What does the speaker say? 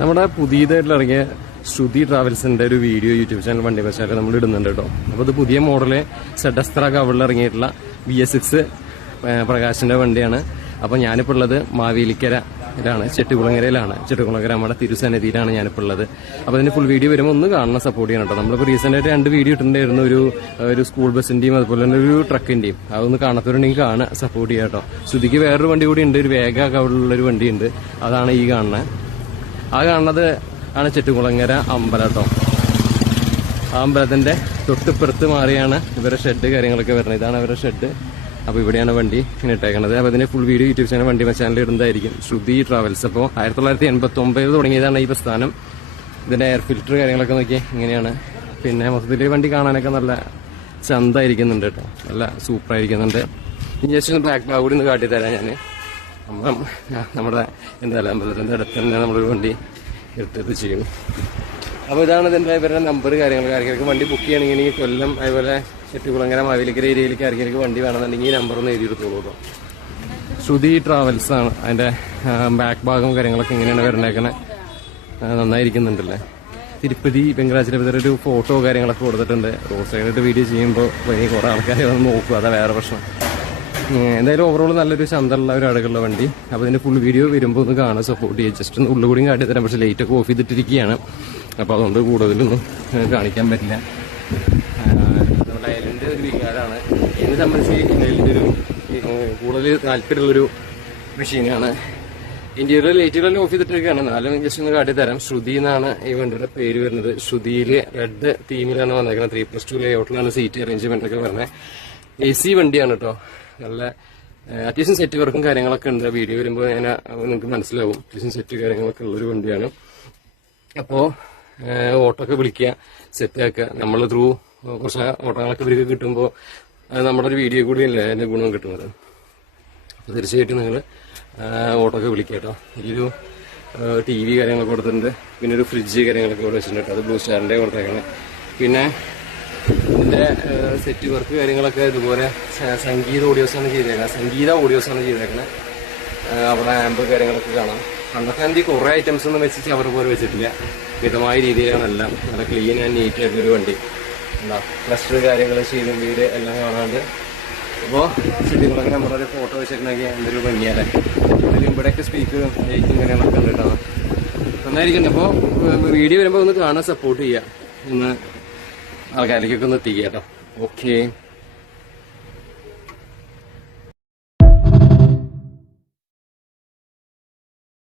നമ്മുടെ പുതിയതായിട്ട് ഇറങ്ങിയ ശ്രുതി ട്രാവൽസിന്റെ ഒരു വീഡിയോ യൂട്യൂബ് ചാനൽ വണ്ടി പശ്ചാത്തലം നമ്മൾ ഇടുന്നുണ്ട് കേട്ടോ. അപ്പോൾ ഇത് പുതിയ മോഡല് സെഡസ്ത്ര കവറിൽ ഇറങ്ങിയിട്ടുള്ള VS6 പ്രകാശിന്റെ വണ്ടിയാണ്. അപ്പോൾ ഞാനിപ്പോൾ ഉള്ളത് മാവേലിക്കരയിലാണ്, ചെട്ടികുളങ്ങരയിലാണ്. ചെട്ടികുളങ്ങര നമ്മുടെ തിരുസന്നിധിയിലാണ് ഞാനിപ്പോൾ ഉള്ളത്. അപ്പോൾ അതിന്റെ ഫുൾ വീഡിയോ വരുമ്പോൾ ഒന്ന് കാണണം, സപ്പോർട്ട് ചെയ്യണം കേട്ടോ. നമ്മളിപ്പോൾ റീസെന്റ് ആയിട്ട് 2 വീഡിയോ ഇട്ടിട്ടുണ്ടായിരുന്നു, ഒരു സ്കൂൾ ബസിന്റെയും അതുപോലെ തന്നെ ഒരു ട്രക്കിന്റെയും. അതൊന്ന് കാണാത്തവരുണ്ടെങ്കിൽ കാണുക, സപ്പോർട്ട് ചെയ്യാം കേട്ടോ. ശ്രുതിക്ക് വേറൊരു വണ്ടി കൂടി ഉണ്ട്, ഒരു വേഗ കവറിലുള്ളൊരു വണ്ടിയുണ്ട്, അതാണ് ഈ കാണുന്നത്. ആ കാണുന്നത് ആണ് ചെട്ടികുളങ്ങര അമ്പലം കേട്ടോ. ആ അമ്പലത്തിന്റെ തൊട്ടിപ്പുറത്ത് മാറിയാണ് ഇവരുടെ ഷെഡ് കാര്യങ്ങളൊക്കെ വരുന്നത്. ഇതാണ് ഇവരുടെ ഷെഡ്. അപ്പോൾ ഇവിടെയാണ് വണ്ടി ഇങ്ങനെ ഇട്ടേക്കുന്നത്. അപ്പോൾ അതിന്റെ ഫുൾ വീഡിയോ യൂട്യൂബ് ചാനൽ വണ്ടി ചാനലിൽ ഇടുന്നതായിരിക്കും, ശ്രുതി ട്രാവൽസ്. അപ്പോൾ 1989 തുടങ്ങിയതാണ് ഈ പ്രസ്ഥാനം. ഇതിന്റെ എയർ ഫിൽറ്റർ കാര്യങ്ങളൊക്കെ നോക്കി ഇങ്ങനെയാണ്. പിന്നെ മൊത്തത്തിൽ വണ്ടി കാണാനൊക്കെ നല്ല ചന്തായിരിക്കുന്നുണ്ട് കേട്ടോ, നല്ല സൂപ്പറായിരിക്കുന്നുണ്ട്. ഇനി ജസ്റ്റ് ബാക്ക് ഭാഗം കൂടി ഒന്ന് കാട്ടിത്തരാം ഞാൻ. നമ്മുടെ എന്തായാലും അമ്പലത്തിന്റെ അടുത്ത് തന്നെ നമ്മളൊരു വണ്ടി എടുത്തിട്ട് ചെയ്യും. അപ്പോൾ ഇതാണ് ഇതിന്റെ ഇവരുടെ നമ്പർ കാര്യങ്ങൾക്ക് വണ്ടി ബുക്ക് ചെയ്യണമെങ്കിൽ കൊല്ലം അതുപോലെ ചെട്ടികുളങ്ങര മാവേലിക്കര ഏരിയയിലേക്ക് ആർക്കെങ്കിലും വണ്ടി വേണമെന്നുണ്ടെങ്കിൽ ഈ നമ്പർ ഒന്ന് എഴുതിയെടുത്തോളൂ കേട്ടോ. ശ്രുതി ട്രാവൽസ് ആണ്. അതിന്റെ ബാക്ക് ഭാഗം കാര്യങ്ങളൊക്കെ ഇങ്ങനെയാണ് വരണേക്കണേ, നന്നായിരിക്കുന്നുണ്ടല്ലേ. തിരുപ്പതി വെങ്കടാചലപതിയുടെ ഒരു ഫോട്ടോ കാര്യങ്ങളൊക്കെ കൊടുത്തിട്ടുണ്ട്. റോഡ് സൈഡിട്ട് വീഡിയോ ചെയ്യുമ്പോൾ വലിയ കുറേ ആൾക്കാരെ വന്ന് നോക്കുക, അതാ വേറെ പ്രശ്നം. എന്തായാലും ഓവറോൾ നല്ലൊരു ചന്തമുള്ള ഒരു അടകളുള്ള വണ്ടി. അപ്പോൾ ഇതിന്റെ ഫുൾ വീഡിയോ വരുമ്പോൾ ഒന്ന് കാണാൻ സപ്പോർട്ട് ചെയ്യുക. ജസ്റ്റ് ഒന്ന് ഉള്ളുകൂടിയും കാട്ടി തരാം, പക്ഷേ ലൈറ്റൊക്കെ ഓഫ് ചെയ്തിട്ടിരിക്കുകയാണ്. അപ്പോൾ അതുകൊണ്ട് കൂടുതലൊന്നും കാണിക്കാൻ പറ്റില്ല. നമ്മുടെ അയലിൻ്റെ ഒരു വികാരമാണ് എന്നെ സംബന്ധിച്ച്. അയലിൻ്റെ ഒരു കൂടുതൽ താല്പര്യമുള്ളൊരു മെഷീനാണ്. ഇന്റീരിയർ ലൈറ്റുകളെല്ലാം ഓഫ് ചെയ്തിട്ടിരിക്കുകയാണ്. എന്നാലും ജസ്റ്റ് ഒന്ന് കാട്ടിത്തരാം. ശ്രുതി എന്നാണ് ഈ വണ്ടിയുടെ പേര് വരുന്നത്. ശ്രുതിയിൽ റെഡ് തീമിലാണ് വന്നേക്കുന്നത്. 3+2 ലേഔട്ടിലാണ് സീറ്റ് അറേഞ്ച്മെന്റ് ഒക്കെ വരുന്നത്. AC വണ്ടിയാണ് കേട്ടോ. നല്ല അത്യാവശ്യം സെറ്റ് വർക്കും കാര്യങ്ങളൊക്കെ ഉണ്ട്. വീഡിയോ വരുമ്പോൾ നിങ്ങൾക്ക് മനസ്സിലാവും. അത്യാവശ്യം സെറ്റ് കാര്യങ്ങളൊക്കെ ഉള്ളൊരു വണ്ടിയാണ്. അപ്പോൾ ഓട്ടോക്കെ വിളിക്കുക, സെറ്റ് ആക്കുക. നമ്മൾ ത്രൂ കുറച്ച് ഓട്ടങ്ങളൊക്കെ ഇവർക്ക് കിട്ടുമ്പോൾ അത് നമ്മുടെ ഒരു വീഡിയോ കൂടിയല്ലേ അതിന്റെ ഗുണം കിട്ടുന്നത്. അപ്പോൾ തീർച്ചയായിട്ടും നിങ്ങൾ ഓട്ടോക്കെ വിളിക്കുക കേട്ടോ. ഇതിലൊരു TV കാര്യങ്ങളൊക്കെ കൊടുത്തിട്ടുണ്ട്. പിന്നെ ഒരു ഫ്രിഡ്ജ് കാര്യങ്ങളൊക്കെ ഇവിടെ വെച്ചിട്ടുണ്ട്. അത് ബ്ലൂ സ്റ്റാറിന്റെ കൊടുത്തേക്കാണ്. പിന്നെ ഇതിന്റെ സെറ്റ് വർക്ക് കാര്യങ്ങളൊക്കെ ഇതുപോലെ സംഗീത ഓഡിയോസാണ് ചെയ്തേക്കുന്നത്. അവിടെ ആമ്പ് കാര്യങ്ങളൊക്കെ കാണാം. പണ്ടത്തെ കുറേ ഐറ്റംസ് ഒന്നും വെച്ച് അവർ പോലെ വെച്ചിട്ടില്ല. മിതമായ രീതിയിലാണ് എല്ലാം. നല്ല ക്ലീൻ ആൻഡ് നീറ്റ് ആയിട്ടൊരു വണ്ടി. എന്താ ക്ലസ്റ്റർ കാര്യങ്ങൾ ചെയ്തും വീട് എല്ലാം കാണാണ്ട്. അപ്പോൾ ചെടികളൊക്കെ നമ്മളൊരു ഫോട്ടോ വെച്ചിട്ടുണ്ടെങ്കിൽ എന്തൊരു ഭംഗിയാലേ. അതിൽ ഇവിടെയൊക്കെ സ്പീക്കറും ലൈറ്റും കാര്യങ്ങളൊക്കെ ഉണ്ട് കേട്ടോ. നന്നായിരിക്കുന്നുണ്ട്. അപ്പോൾ വീഡിയോ വരുമ്പോൾ ഒന്ന് കാണാൻ സപ്പോർട്ട് ചെയ്യുക, ഒന്ന് ആൾക്കാരിലേക്കൊക്കെ ഒന്ന് എത്തിക്കുക കേട്ടോ. ഓക്കെ.